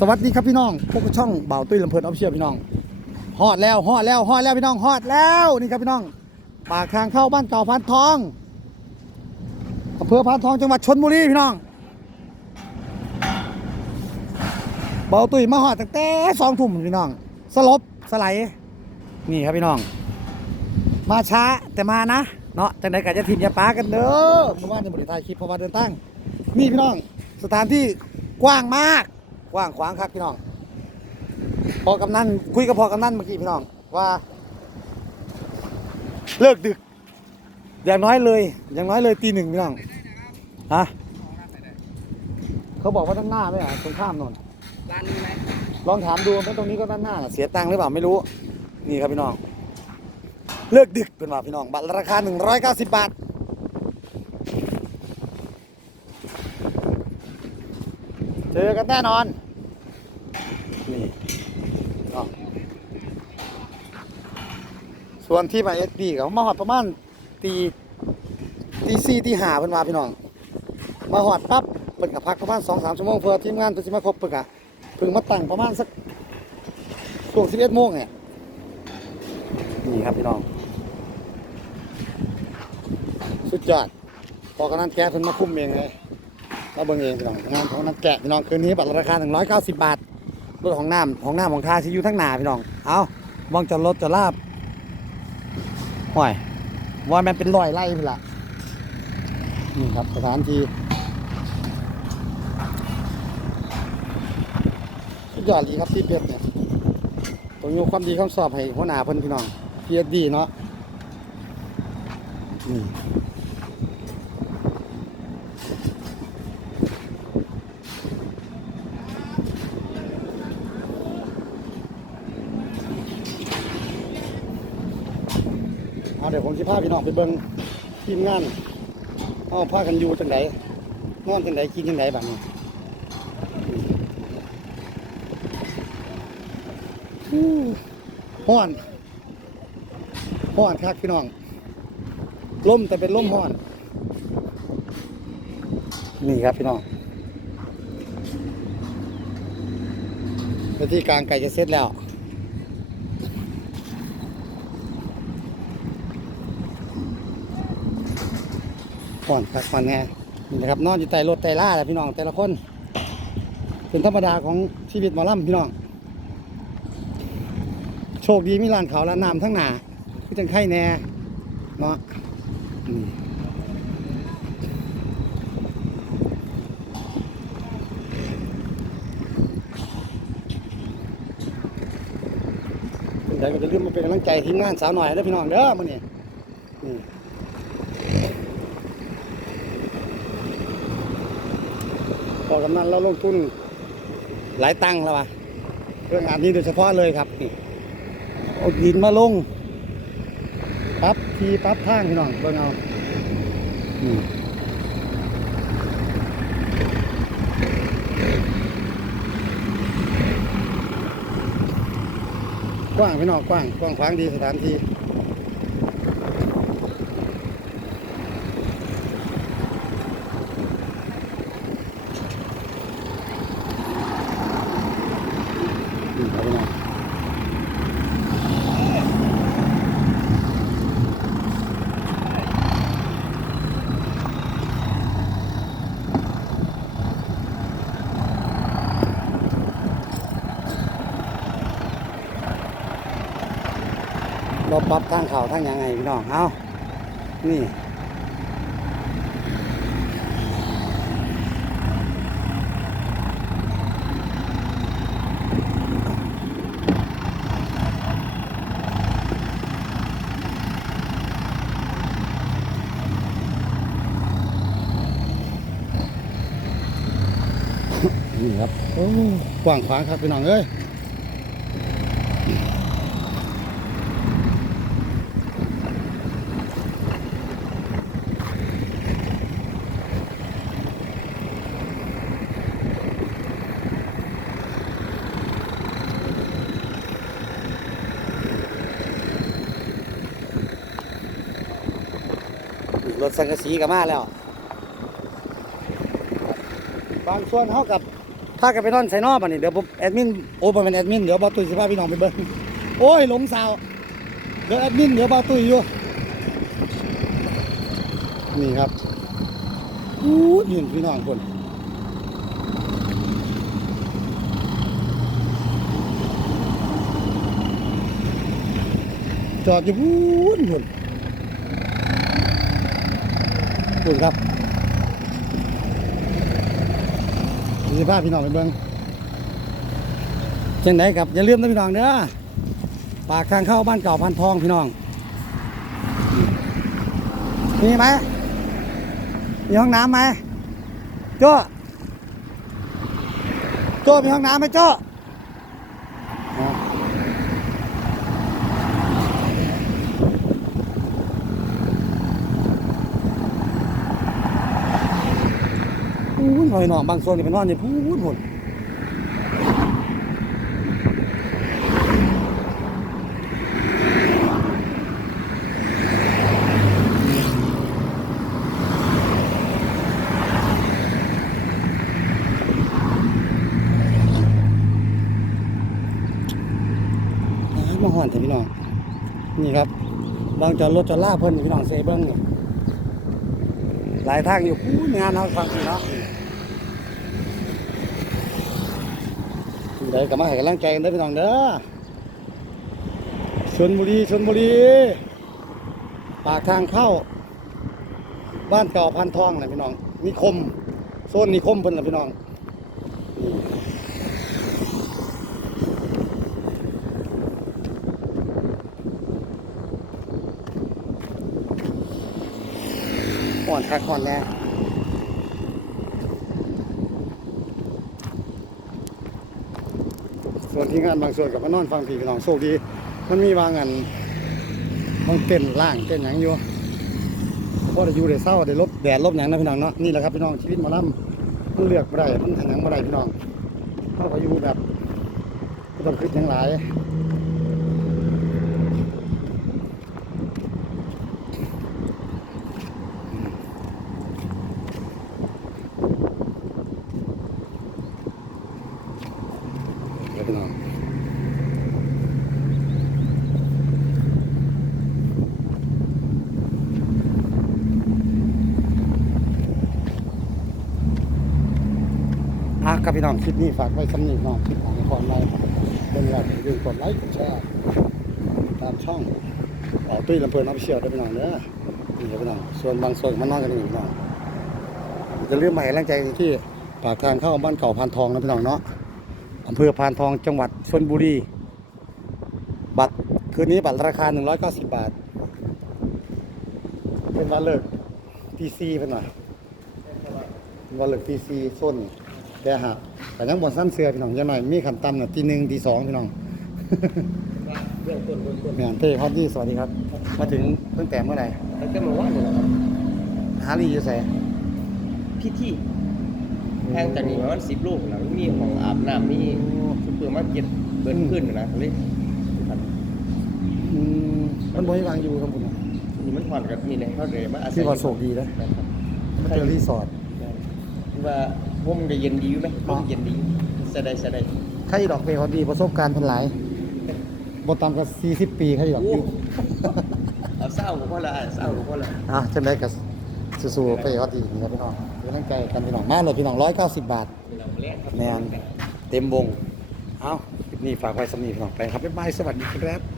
สวัสดีครับพี่น้องพวกบช่องเบาตุ้ยลำเพลินออฟเชียพี่น้องฮอดแล้วฮอดแล้วฮอดแล้วพี่น้องฮอดแล้วนี่ครับพี่น้องปากทางเข้าบ้านเก่าพันทองอำเภอพันทองจังหวัดชนบุรีพี่น้อง เบาตุ้ยมาฮอดตั้งแต่สองทุ่มพี่น้อง สลบสไลด์นี่ครับพี่น้อง มาช้าแต่มานะเนาะจังใดก็จะทีมอย่าป้ากันเด้อเพราะว่าในบริษัทคลิปเพราะว่าเดินตั้งนี่พี่น้องสถานที่กว้างมาก ว้างขวางครับพี่น้อง พอกำนันคุยกับพอกำนันเมื่อกี้พี่น้องว่า เลิกดึก อย่างน้อยเลย อย่างน้อยเลยตีหนึ่งพี่น้องฮะเขาบอกว่าด้านหน้าไม่เหรอตรงข้ามนนร้านนี้ไหมลองถามดูไม่ตรงนี้ก็ด้านหน้าเสียตังค์หรือเปล่าไม่รู้ นี่ครับพี่น้อง เลิกดึกเป็นว่าพี่น้องบัตรราคา 190 บาทเจอกันแน่นอนเนาะ ส่วนที่มาเอสบีกับมาหอดประมาณตีตีสี่ตีห้าเป็นว่าพี่น้อง มาหอดปั๊บเปิดกับพักประมาณสองสามชั่วโมงเพื่อทีมงานเพื่อจะมาครบเปิดกะเพิ่งมาตั้งประมาณสักช่วงสิบเอ็ดโมงเนี่ยนี่ครับพี่น้อง สุดยอดพอกำนันแกะเพิ่นมาคุ้มเองเลยมาเบิ่งเองพี่น้องงานของนันแกะพี่น้องคืนนี้บัตรราคา190บบาทรถของน้ำของน้ำของทาซิอยู่ทั้งหนาพี่น้อง เอามองจอดรถจอดลาบ ห่อยว่ามันเป็นรอยไล่พี่ละนี่ครับสถานที่สุดยอดดีครับที่เป็ดเนี่ยต้องยกความดีความสอบให้หัวหน้าเพิ่นพี่น้องเพียดีเนาะนี่ เอาเดี๋ยวผมสิพาพี่น้องไปเบิ่งทีมงานเอาพากันอยู่จังไดนอนจังไดกินจังไดบัดนี้ฮู้อนฮ้อนคักพี่น้องลมแต่เป็นลมฮ้อน นี่ครับพี่น้องไปที่กลางไก่จะเสร็จแล้ว ก่อนพักก่อนแน่นี่นะครับนอนอยู่ใต้รถใต้ล่าแหละพี่น้องแต่ละคน เป็นธรรมดาของชีวิตหมอลำพี่น้อง โชคดีมีร้านเขาวร้านน้ำทั้งหนาคือจังไข่แน่เนาะอืมเดี๋ยวก็จะลืมมาเป็นกำลังใจทีมงานสาวหน่อยเด้อพี่น้องเด้อมื้อนี้นี่ พอกำนันเราลงทุนหลายตังค์แล้ววะเรื่องงานนี้โดยเฉพาะเลยครับนี่เอาดินมาลงปั๊บทีปั๊บทางพี่น้องเบิ่งเอากว้างพี่น้องกว้างกว้างขวางดีสถานที่ รถบับทางเขาทางยังไงพี่น้องเอานี่นี่ครับ โอ้กว้างขวางครับพี่น้องเอ้ย รถสังกะสีก็มาแล้วบางส่วนเท่ากับถ้ากันไปนอนใส่นอกบัดนี้เดี๋ยวผมแอดมินโอ้บ่เป็นแอดมินเดี๋ยวบ่าตุ้ยสิพาพี่น้องไปเบิ่งโอ้ยหลงสาวเดี๋ยวแอดมินเดี๋ยวบ่าตุยอยู่นี่ครับอู้นี่พี่น้องคนจอดอยู่พูนพุ่น พุ่นครับสิพาพพี่น้องไปเบิ่งจังไดครับอย่าลืมนะพี่น้องเด้อปากทางเข้าบ้านเก่าพันทองพี่น้องมีไหมมีห้องน้ำไหมโจ้โจ้มีห้องน้ำไหมโจ้อ๋อ อยหน่องบางส่วนนี่เป็นนอนอยู่พูดหมดมาห่อนแต่พี่น้อง นี่ครับบางจอดรถจอดล่าเพิ่นพี่น้องเซเบิ้งหลายทางอยู่พูดงานเอาฟังสิเนาะ เดี๋ยวก็มาให้กำลังใจกันเด้อพี่น้องเด้อชนบุรีชนบุรี ปากทางเข้า บ้านเก่าพันทองนะพี่น้องนิคมโซนนิคมเพิ่นนะพี่น้องอ่อนคักอ่อนแน่ส่ว ที่งานบางส่วนกับมานอนฟังผีพี่น้องโชคดี มันมีบางอันมันเต้นล่างเต้นหยังอยู่พอได้อยู่ได้เศร้าได้ลบแดดลบหยังนะพี่น้องเนาะนี่แหละครับพี่น้องชีวิตมาลำมันเลือกไม่ได้มันทำหยังไม่ได้พี่น้องเขาก็อยู่แบบต้องคิดหยังหลายเดี๋ยวพี่น้องอะ ครับพี่น้องคลิปนี้ฝากไว้สำนีน้องคลิปของนครไว้เป็นแบบอย่าลืมกดไลค์กดแชร์ตามช่องออกตุ้ยลำเพลินออฟฟิเชียลด้พี่น้องเด้อนี่ครับพี่น้องส่วนบางส่วนมันนอนกันอยู่พี่น้องจะเลื่อมมาให้กำลังใจที่ปากทางเข้าบ้านเก่าพานทองนะพี่น้องเนาะอำเภอพานทองจังหวัดชลบุรีบัตรคืนนี้บัตรราคา 190 บาท เป็นวันเลิกทีซีเพิ่นหน่อยวันเลิกทีซีส้น แต่หากแต่ยังบนสั้นเสือพี่น้องยังหน่อยมีขันต่ำน่ะตีหนึ่งตีสองพี่น้องเรื่องต้นต้นต้นแม่นเต้ครับที่สวัสดีครับ มาถึงเพิ่งแต่เมื่อไหร่แล้วก็มาว่าเนี่ยนะครับฮารีอยู่ใส่พี่ที่แพงจากนี้ประมาณสิบลูกนะมีห้องอาบน้ำมีซุปเปอร์มาร์เก็ตเบิร์นขึ้นนะเขาเรียกอืมมันบ่ให้วางอยู่ครับผมนี่มันผ่อนกับนี่เลยเขาเลยมาอาศัยที่ว่าโชคดีนะนะครับมันเจอรีสอร์ทคือว่า ผมจะเย็นดีอยู่ไหมผมเย็นดีสะได้สะได้ใครดอกเปเขาดีประสบการณ์เพิ่นหลายบ่ต่ำกว่า40 ปีใครดอกอยู่เอาเศร้าก็พอละเศร้าก็พอละอะจังได๋ก็สู้ๆไปฮอดดีครับพี่น้องเป็นกำลังใจกันพี่น้องมาเลยพี่น้อง190 บาทเราเล่นครับแมนเต็มวง เอาคลิปนี้ฝากไว้สำนีพี่น้องไปครับบ๊ายบายสวัสดีครับ